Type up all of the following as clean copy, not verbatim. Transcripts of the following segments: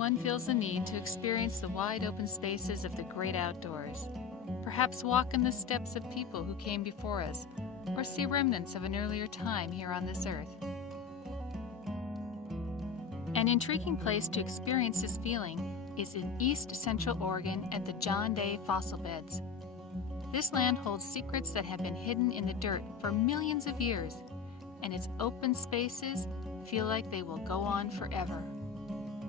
one feels the need to experience the wide open spaces of the great outdoors. Perhaps walk in the steps of people who came before us, or see remnants of an earlier time here on this earth. An intriguing place to experience this feeling is in East Central Oregon at the John Day Fossil Beds. This land holds secrets that have been hidden in the dirt for millions of years, and its open spaces feel like they will go on forever.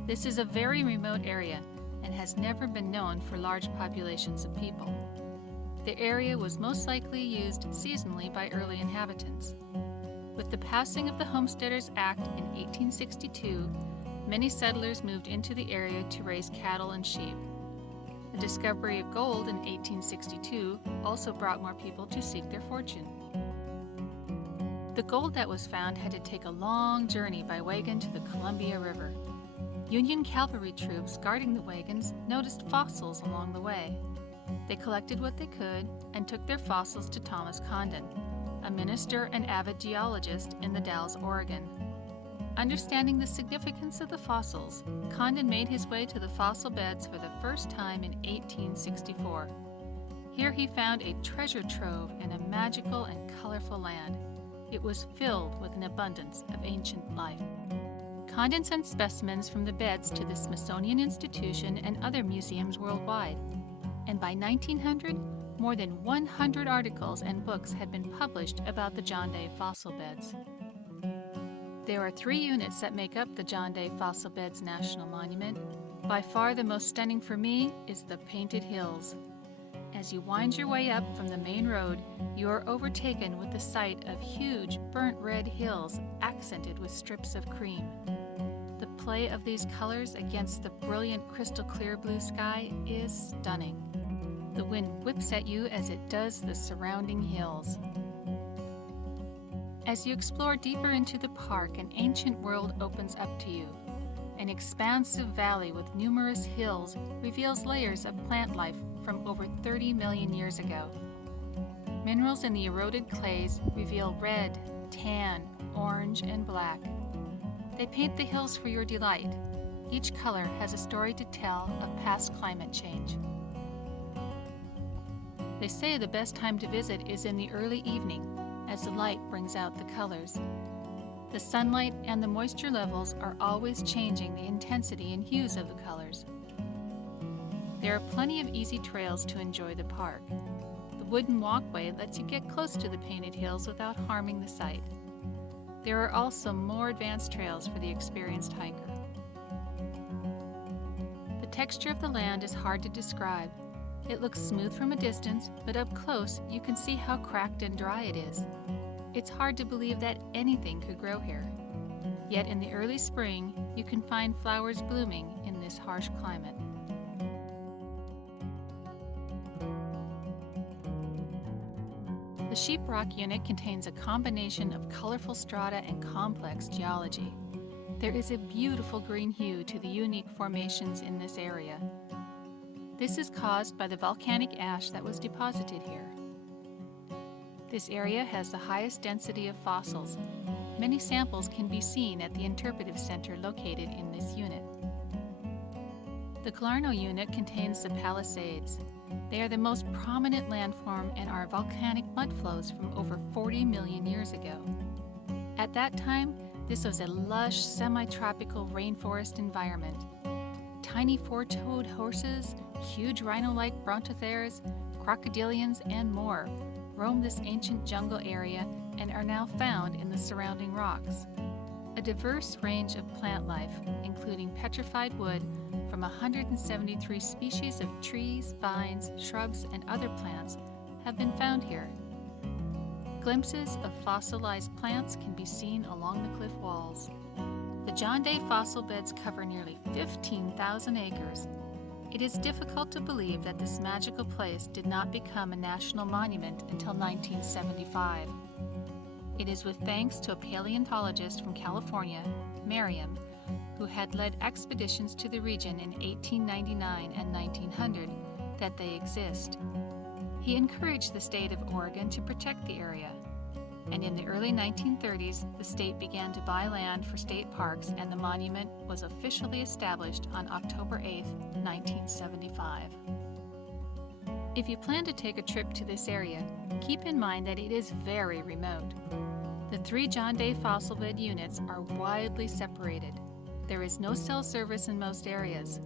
This is a very remote area and has never been known for large populations of people. The area was most likely used seasonally by early inhabitants. With the passing of the Homesteaders Act in 1862, many settlers moved into the area to raise cattle and sheep. The discovery of gold in 1862 also brought more people to seek their fortune. The gold that was found had to take a long journey by wagon to the Columbia River. Union cavalry troops guarding the wagons noticed fossils along the way. They collected what they could and took their fossils to Thomas Condon, a minister and avid geologist in the Dalles, Oregon. Understanding the significance of the fossils, Condon made his way to the fossil beds for the first time in 1864. Here he found a treasure trove in a magical and colorful land. It was filled with an abundance of ancient life. Condon sent specimens from the beds to the Smithsonian Institution and other museums worldwide. And by 1900, more than 100 articles and books had been published about the John Day fossil beds. There are 3 units that make up the John Day Fossil Beds National Monument. By far the most stunning for me is the Painted Hills. As you wind your way up from the main road, you are overtaken with the sight of huge burnt red hills accented with strips of cream. The play of these colors against the brilliant crystal clear blue sky is stunning. The wind whips at you as it does the surrounding hills. As you explore deeper into the park, an ancient world opens up to you. An expansive valley with numerous hills reveals layers of plant life from over 30 million years ago. Minerals in the eroded clays reveal red, tan, orange, and black. They paint the hills for your delight. Each color has a story to tell of past climate change. They say the best time to visit is in the early evening, as the light brings out the colors. The sunlight and the moisture levels are always changing the intensity and hues of the colors. There are plenty of easy trails to enjoy the park. The wooden walkway lets you get close to the painted hills without harming the sight. There are also more advanced trails for the experienced hiker. The texture of the land is hard to describe. It looks smooth from a distance, but up close you can see how cracked and dry it is. It's hard to believe that anything could grow here. Yet in the early spring, you can find flowers blooming in this harsh climate. The Sheeprock unit contains a combination of colorful strata and complex geology. There is a beautiful green hue to the unique formations in this area. This is caused by the volcanic ash that was deposited here. This area has the highest density of fossils. Many samples can be seen at the Interpretive Center located in this unit. The Killarney unit contains the Palisades. They are the most prominent landform and are volcanic mudflows from over 40 million years ago. At that time, this was a lush, semi-tropical rainforest environment. Tiny four-toed horses, huge rhino-like brontotheres, crocodilians, and more roam this ancient jungle area and are now found in the surrounding rocks. A diverse range of plant life, including petrified wood from 173 species of trees, vines, shrubs, and other plants, have been found here. Glimpses of fossilized plants can be seen along the cliff walls. The John Day fossil beds cover nearly 15,000 acres. It is difficult to believe that this magical place did not become a national monument until 1975. It is with thanks to a paleontologist from California, Merriam, who had led expeditions to the region in 1899 and 1900, that they exist. He encouraged the state of Oregon to protect the area. and in the early 1930s, the state began to buy land for state parks, and the monument was officially established on October 8, 1975. If you plan to take a trip to this area, keep in mind that it is very remote. The 3 John Day fossil bed units are widely separated. There is no cell service in most areas.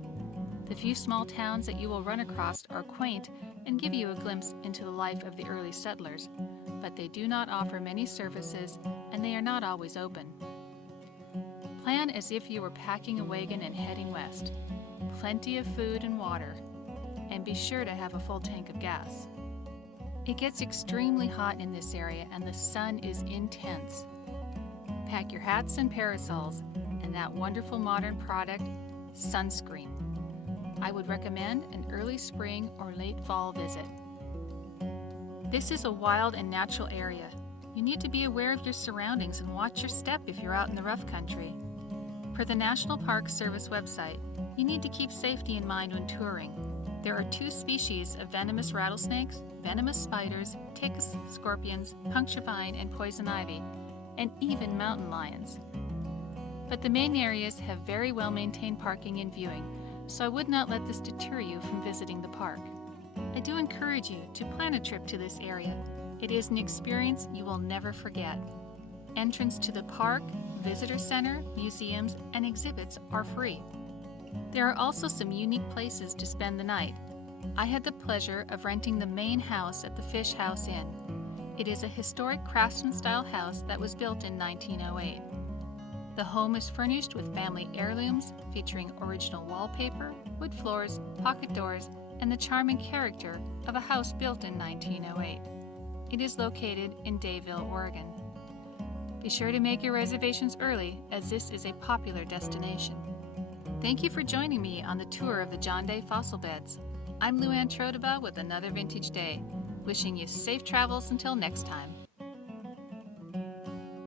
The few small towns that you will run across are quaint and give you a glimpse into the life of the early settlers, but they do not offer many services and they are not always open. Plan as if you were packing a wagon and heading west. Plenty of food and water, and be sure to have a full tank of gas. It gets extremely hot in this area and the sun is intense. Pack your hats and parasols and that wonderful modern product, sunscreen. I would recommend an early spring or late fall visit. This is a wild and natural area. You need to be aware of your surroundings and watch your step if you're out in the rough country. Per the National Park Service website, you need to keep safety in mind when touring. There are 2 species of venomous rattlesnakes, venomous spiders, ticks, scorpions, puncture vine, and poison ivy, and even mountain lions. But the main areas have very well maintained parking and viewing, so I would not let this deter you from visiting the park. I do encourage you to plan a trip to this area. It is an experience you will never forget. Entrance to the park, visitor center, museums, and exhibits are free. There are also some unique places to spend the night. I had the pleasure of renting the main house at the Fish House Inn. It is a historic craftsman-style house that was built in 1908. The home is furnished with family heirlooms featuring original wallpaper, wood floors, pocket doors, and the charm and character of a house built in 1908. It is located in Dayville, Oregon. Be sure to make your reservations early, as this is a popular destination. Thank you for joining me on the tour of the John Day fossil beds. I'm Ann Trotebas with another Vintage Day, wishing you safe travels until next time.